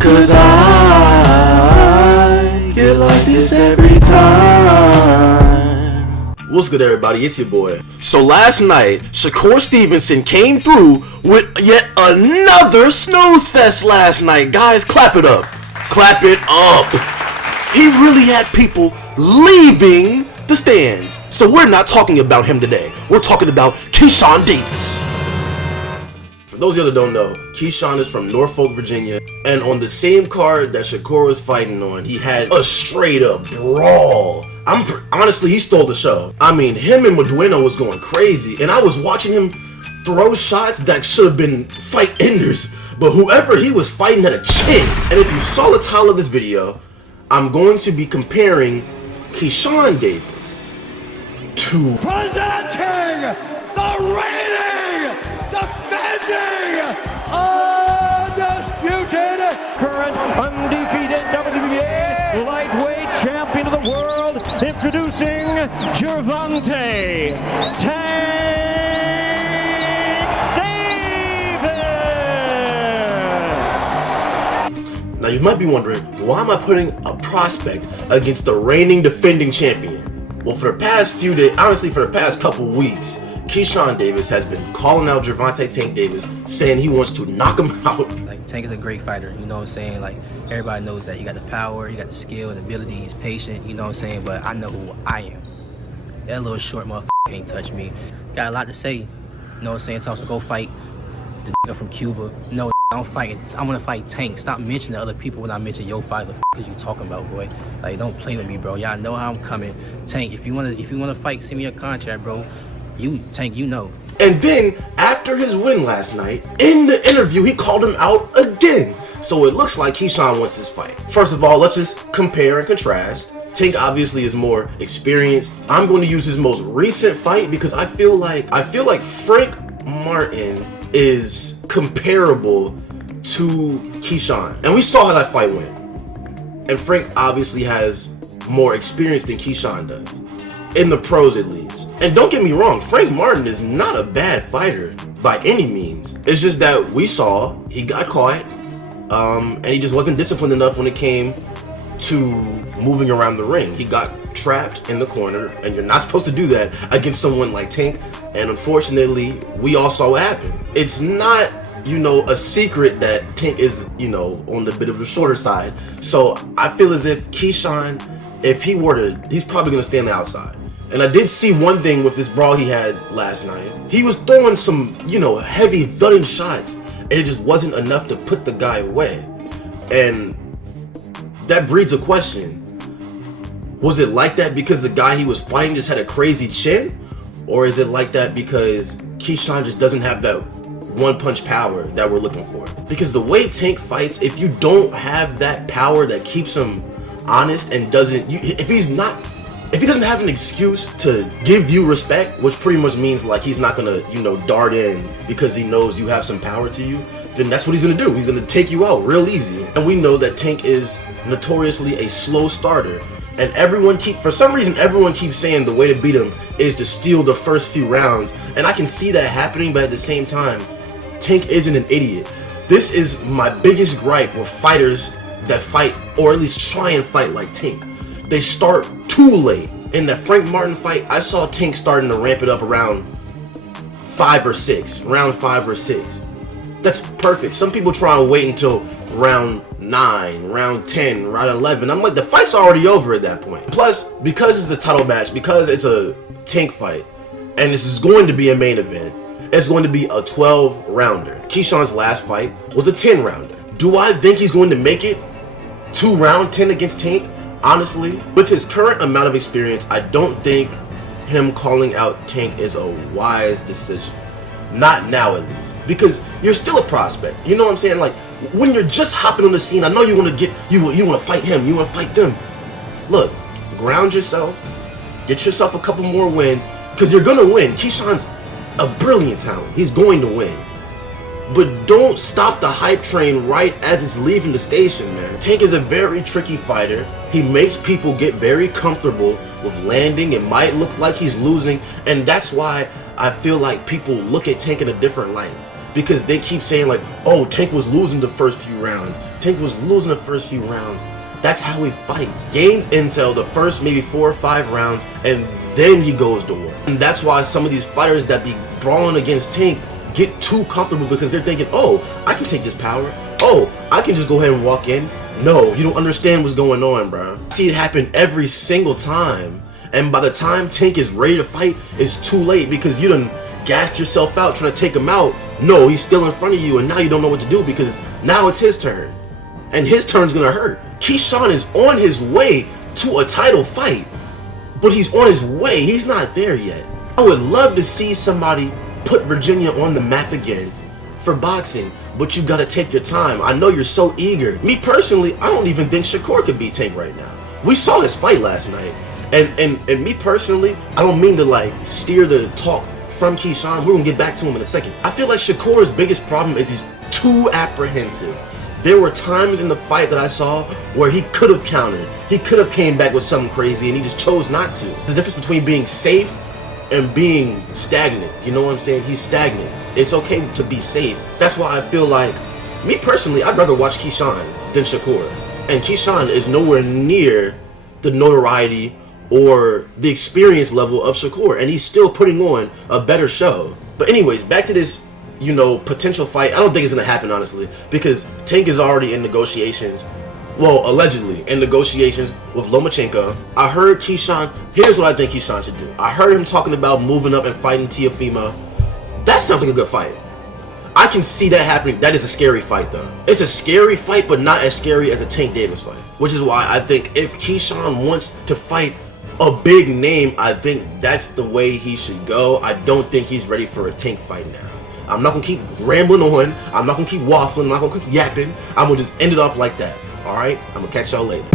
'cause I get like this every time. What's good, everybody? It's your boy. So last night, Shakur Stevenson came through with yet another snooze fest last night. Guys, clap it up. Clap it up. He really had people leaving the stands. So we're not talking about him today. We're talking about Keyshawn Davis. For those of you that don't know, Keyshawn is from Norfolk, Virginia, and on the same card that Shakur was fighting on, he had a straight up brawl. Honestly, he stole the show. I mean, him and Medueno was going crazy, and I was watching him throw shots that should have been fight enders, but whoever he was fighting had a chin. And if you saw the title of this video, I'm going to be comparing Keyshawn Davis to presenting the reigning, defending, undisputed, current undefeated WBA lightweight champion of the world, introducing Gervonta Tank Davis. Now you might be wondering, why am I putting a prospect against the reigning defending champion? Well, for the past few days, honestly for the past couple weeks, Keyshawn Davis has been calling out Gervonta Tank Davis, saying he wants to knock him out. Like, Tank is a great fighter, you know what I'm saying? Like, everybody knows that he got the power, he got the skill and ability, he's patient, you know what I'm saying? But I know who I am. That little short motherfucker can't touch me. Got a lot to say, you know what I'm saying? Talks to go fight the nigga from Cuba. No, I'm gonna fight Tank. Stop mentioning other people when I mention your fight. The fuck is you talking about, boy? Like, don't play with me, bro. Y'all know how I'm coming. Tank, if you wanna fight, send me a contract, bro. Tank, you know. And then, after his win last night, in the interview, he called him out again. So it looks like Keyshawn wants this fight. First of all, let's just compare and contrast. Tank obviously is more experienced. I'm going to use his most recent fight because I feel like Frank Martin is comparable to Keyshawn. And we saw how that fight went. And Frank obviously has more experience than Keyshawn does. In the pros, at least. And don't get me wrong, Frank Martin is not a bad fighter by any means. It's just that we saw he got caught, and he just wasn't disciplined enough when it came to moving around the ring. He got trapped in the corner, and you're not supposed to do that against someone like Tank. And unfortunately, we all saw what happened. It's not, a secret that Tank is, on the bit of the shorter side. So I feel as if Keyshawn, he's probably gonna stay on the outside. And I did see one thing with this brawl he had last night. He was throwing some, heavy thudding shots, and it just wasn't enough to put the guy away. And that breeds a question. Was it like that because the guy he was fighting just had a crazy chin? Or is it like that because Keyshawn just doesn't have that one-punch power that we're looking for? Because the way Tank fights, if you don't have that power that keeps him honest and if he doesn't have an excuse to give you respect, which pretty much means like he's not gonna, dart in because he knows you have some power to you, then that's what he's gonna do. He's gonna take you out real easy. And we know that Tank is notoriously a slow starter. And for some reason, everyone keeps saying the way to beat him is to steal the first few rounds. And I can see that happening, but at the same time, Tank isn't an idiot. This is my biggest gripe with fighters that fight, or at least try and fight like Tank. They start too late. In that Frank Martin fight, I saw Tank starting to ramp it up around round 5 or 6. That's perfect. Some people try and wait until round 9, round 10, round 11. I'm like, the fight's already over at that point. Plus, because it's a title match, because it's a Tank fight, and this is going to be a main event, it's going to be a 12-rounder. Keyshawn's last fight was a 10-rounder. Do I think he's going to make it to round 10 against Tank? Honestly, with his current amount of experience, I don't think him calling out Tank is a wise decision. Not now, at least. Because you're still a prospect. You know what I'm saying? Like, when you're just hopping on the scene, I know you want to fight him, you want to fight them. Look, ground yourself, get yourself a couple more wins, because you're going to win. Keyshawn's a brilliant talent. He's going to win. But don't stop the hype train right as it's leaving the station, man. Tank is a very tricky fighter. He makes people get very comfortable with landing. It might look like he's losing, and that's why I feel like people look at Tank in a different light. because they keep saying like, oh, Tank was losing the first few rounds. Tank was losing the first few rounds. That's how he fights. Gains intel the first maybe 4 or 5 rounds, and then he goes to war. And that's why some of these fighters that be brawling against Tank get too comfortable, because they're thinking, oh, I can take this power. Oh, I can just go ahead and walk in. No, you don't understand what's going on, bro. I see it happen every single time. And by the time Tank is ready to fight, it's too late, because you done gassed yourself out trying to take him out. No, he's still in front of you, and now you don't know what to do, because now it's his turn. And his turn's gonna hurt. Keyshawn is on his way to a title fight, but he's on his way. He's not there yet. I would love to see somebody put Virginia on the map again for boxing, but you gotta take your time. I know you're so eager. Me personally, I don't even think Shakur could beat Tank right now. We saw his fight last night, and me personally, I don't mean to like steer the talk from Keyshawn. We're gonna get back to him in a second. I feel like Shakur's biggest problem is he's too apprehensive. There were times in the fight that I saw where he could have countered. He could have came back with something crazy, and he just chose not to. There's a difference between being safe and being stagnant. You know what I'm saying? He's stagnant. It's okay to be safe. That's why I feel like, me personally, I'd rather watch Keyshawn than Shakur. And Keyshawn is nowhere near the notoriety or the experience level of Shakur, and he's still putting on a better show. But anyways, back to this, you know, potential fight. I don't think it's gonna happen, honestly, because Tank is already in negotiations. Well, allegedly in negotiations with Lomachenko. I heard Keyshawn. Here's what I think Keyshawn should do. I heard him talking about moving up and fighting Teofimo. That sounds like a good fight. I can see that happening. That is a scary fight, though. It's a scary fight, but not as scary as a Tank Davis fight. Which is why I think if Keyshawn wants to fight a big name, I think that's the way he should go. I don't think he's ready for a Tank fight now. I'm not gonna keep rambling on. I'm not gonna keep waffling. I'm not gonna keep yapping. I'm gonna just end it off like that. All right? I'm gonna catch y'all later.